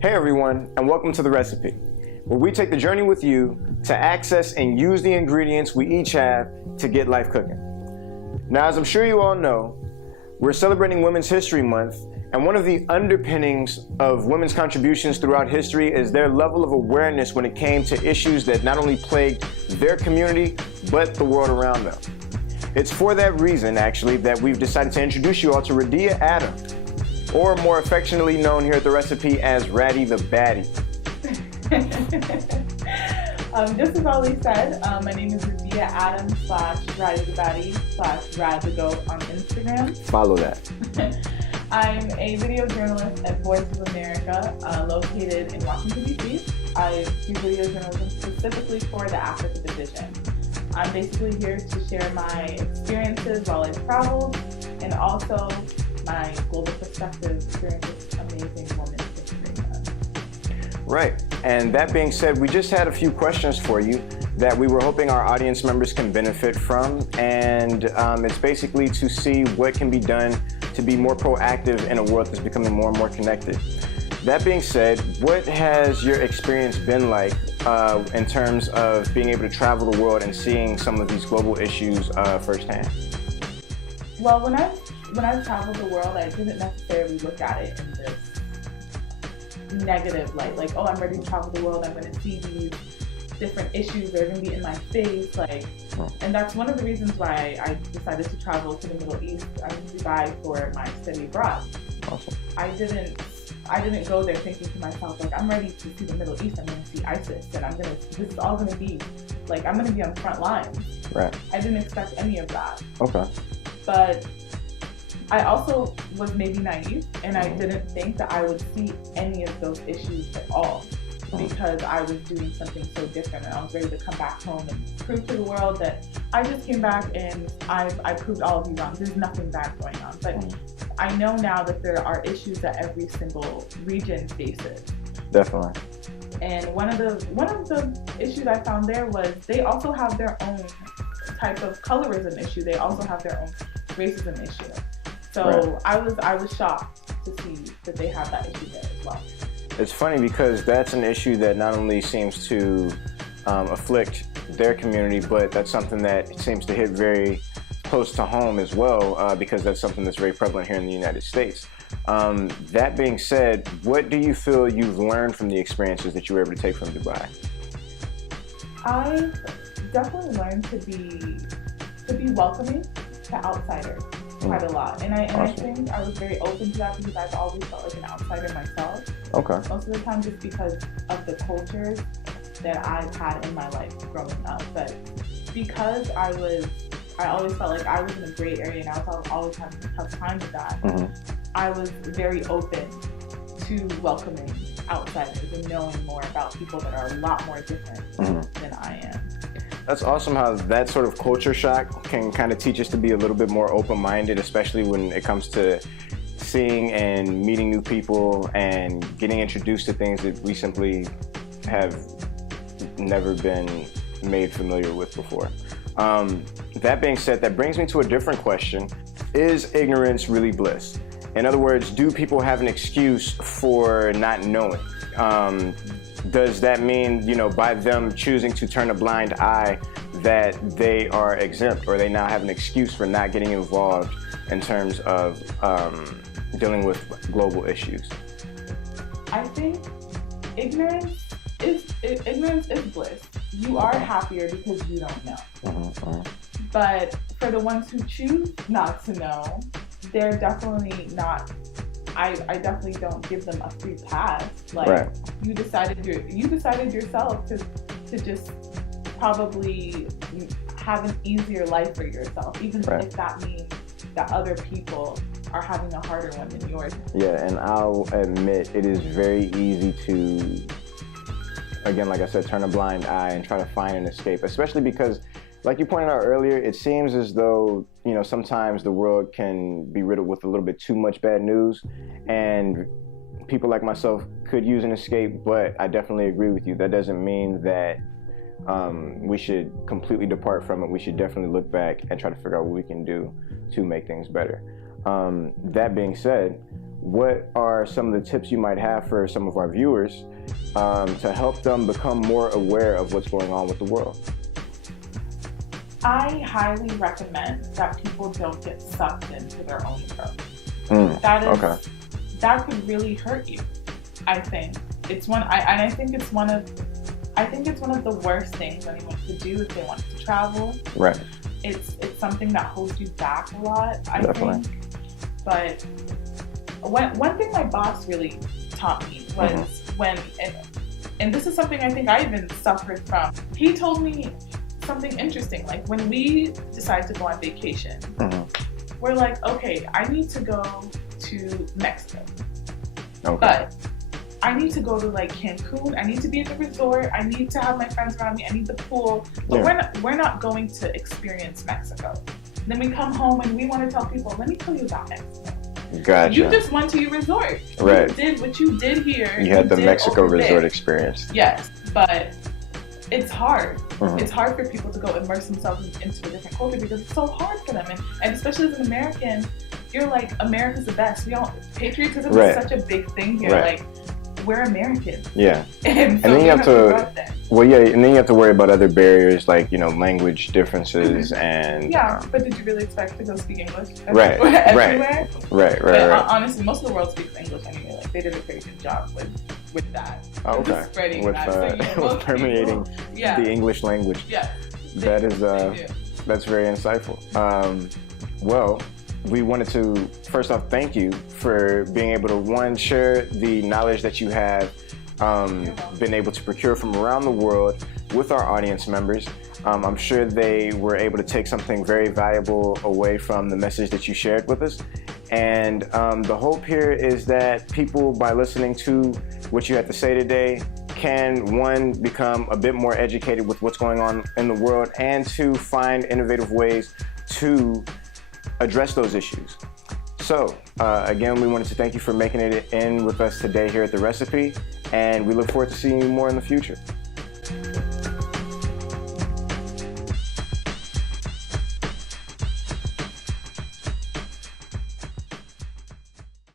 Hey everyone, and welcome to The Recipe, where we take the journey with you to access and use the ingredients we each have to get life cooking. Now, as I'm sure you all know, we're celebrating Women's History Month, and one of the underpinnings of women's contributions throughout history is their level of awareness when it came to issues that not only plagued their community, but the world around them. It's for that reason, actually, that we've decided to introduce you all to Radia Adam, or more affectionately known here at The Recipe as Ratty the Baddie. Just as Ali said, my name is Radia Adam /Ratty the Baddie /Rad the Goat on Instagram. Follow that. I'm a video journalist at Voice of America, located in Washington, D.C. I do video journalism specifically for the Africa division. I'm basically here to share my experiences while I've traveled and also my global perspective during this amazing Women's History Month. Right, and that being said, we just had a few questions for you that we were hoping our audience members can benefit from, and it's basically to see what can be done to be more proactive in a world that's becoming more and more connected. That being said, what has your experience been like in terms of being able to travel the world and seeing some of these global issues firsthand? Well, when I traveled the world, I didn't necessarily look at it in this negative light, like, oh, I'm ready to travel the world, I'm going to see these different issues, they're going to be in my face, and that's one of the reasons why I decided to travel to the Middle East. I went to Dubai for my study abroad. Awesome. I didn't go there thinking to myself, like, I'm ready to see the Middle East, I'm going to see ISIS, and this is all going to be, like, I'm going to be on the front lines. Right. I didn't expect any of that. Okay. But I also was maybe naive, and I didn't think that I would see any of those issues at all, because I was doing something so different, and I was ready to come back home and prove to the world that I just came back and I proved all of you wrong. There's nothing bad going on. But I know now that there are issues that every single region faces. Definitely. And one of the issues I found there was they also have their own type of colorism issue. They also have their own racism issue. So right. I was shocked to see that they have that issue there as well. It's funny because that's an issue that not only seems to afflict their community, but that's something that seems to hit very close to home as well, because that's something that's very prevalent here in the United States. That being said, what do you feel you've learned from the experiences that you were able to take from Dubai? I've definitely learned to be welcoming to outsiders quite a lot, and I think I was very open to that because I've always felt like an outsider myself. Okay. Most of the time just because of the cultures that I've had in my life growing up, but because I always felt like I was in a gray area and I was always having a tough time with that, I was very open to welcoming outsiders and knowing more about people that are a lot more different than I am. That's awesome how that sort of culture shock can kind of teach us to be a little bit more open-minded, especially when it comes to seeing and meeting new people and getting introduced to things that we simply have never been made familiar with before. That being said, that brings me to a different question. Is ignorance really bliss? In other words, do people have an excuse for not knowing? Does that mean, by them choosing to turn a blind eye, that they are exempt, or they now have an excuse for not getting involved in terms of dealing with global issues? I think ignorance is bliss. You are happier because you don't know. But for the ones who choose not to know, they're definitely not. I definitely don't give them a free pass. Like, you decided yourself to just probably have an easier life for yourself, even if that means that other people are having a harder one than yours. Yeah, and I'll admit it is very easy to, again, like I said, turn a blind eye and try to find an escape, especially because, like you pointed out earlier, it seems as though, sometimes the world can be riddled with a little bit too much bad news, and people like myself could use an escape, but I definitely agree with you. That doesn't mean that we should completely depart from it. We should definitely look back and try to figure out what we can do to make things better. That being said, what are some of the tips you might have for some of our viewers to help them become more aware of what's going on with the world? I highly recommend that people don't get sucked into their own growth. That could really hurt you. I think it's I think it's one of the worst things anyone could do if they wanted to travel. Right. It's something that holds you back a lot, I Definitely. think. But one thing my boss really taught me was and this is something I think I even suffered from. He told me something interesting. Like when we decide to go on vacation, we're like, okay, I need to go to Mexico. Okay. But I need to go to like Cancun. I need to be at the resort. I need to have my friends around me. I need the pool. But we're not going to experience Mexico. Then we come home and we want to tell people, let me tell you about Mexico. Gotcha. You just went to your resort. Right. You did what you did here. You had the Mexico resort there. experience. Yes, but it's hard. It's hard for people to go immerse themselves into a different culture because it's so hard for them. And especially as an American, you're like, America's the best. Patriotism is such a big thing here. Right. Like, we're American. Yeah. And so then you have to and then you have to worry about other barriers like, language differences and but did you really expect to go speak English everywhere? Right. Honestly, most of the world speaks English anyway. Like they did a very good job with that. Oh, okay. Spreading with that. with permeating the English language. Yeah. That is that's very insightful. Well, we wanted to first off thank you for being able to share the knowledge that you have been able to procure from around the world with our audience members. I'm sure they were able to take something very valuable away from the message that you shared with us. And the hope here is that people, by listening to what you had to say today, can, one, become a bit more educated with what's going on in the world, and two, find innovative ways to address those issues. So, again, we wanted to thank you for making it in with us today here at The Recipe, and we look forward to seeing you more in the future.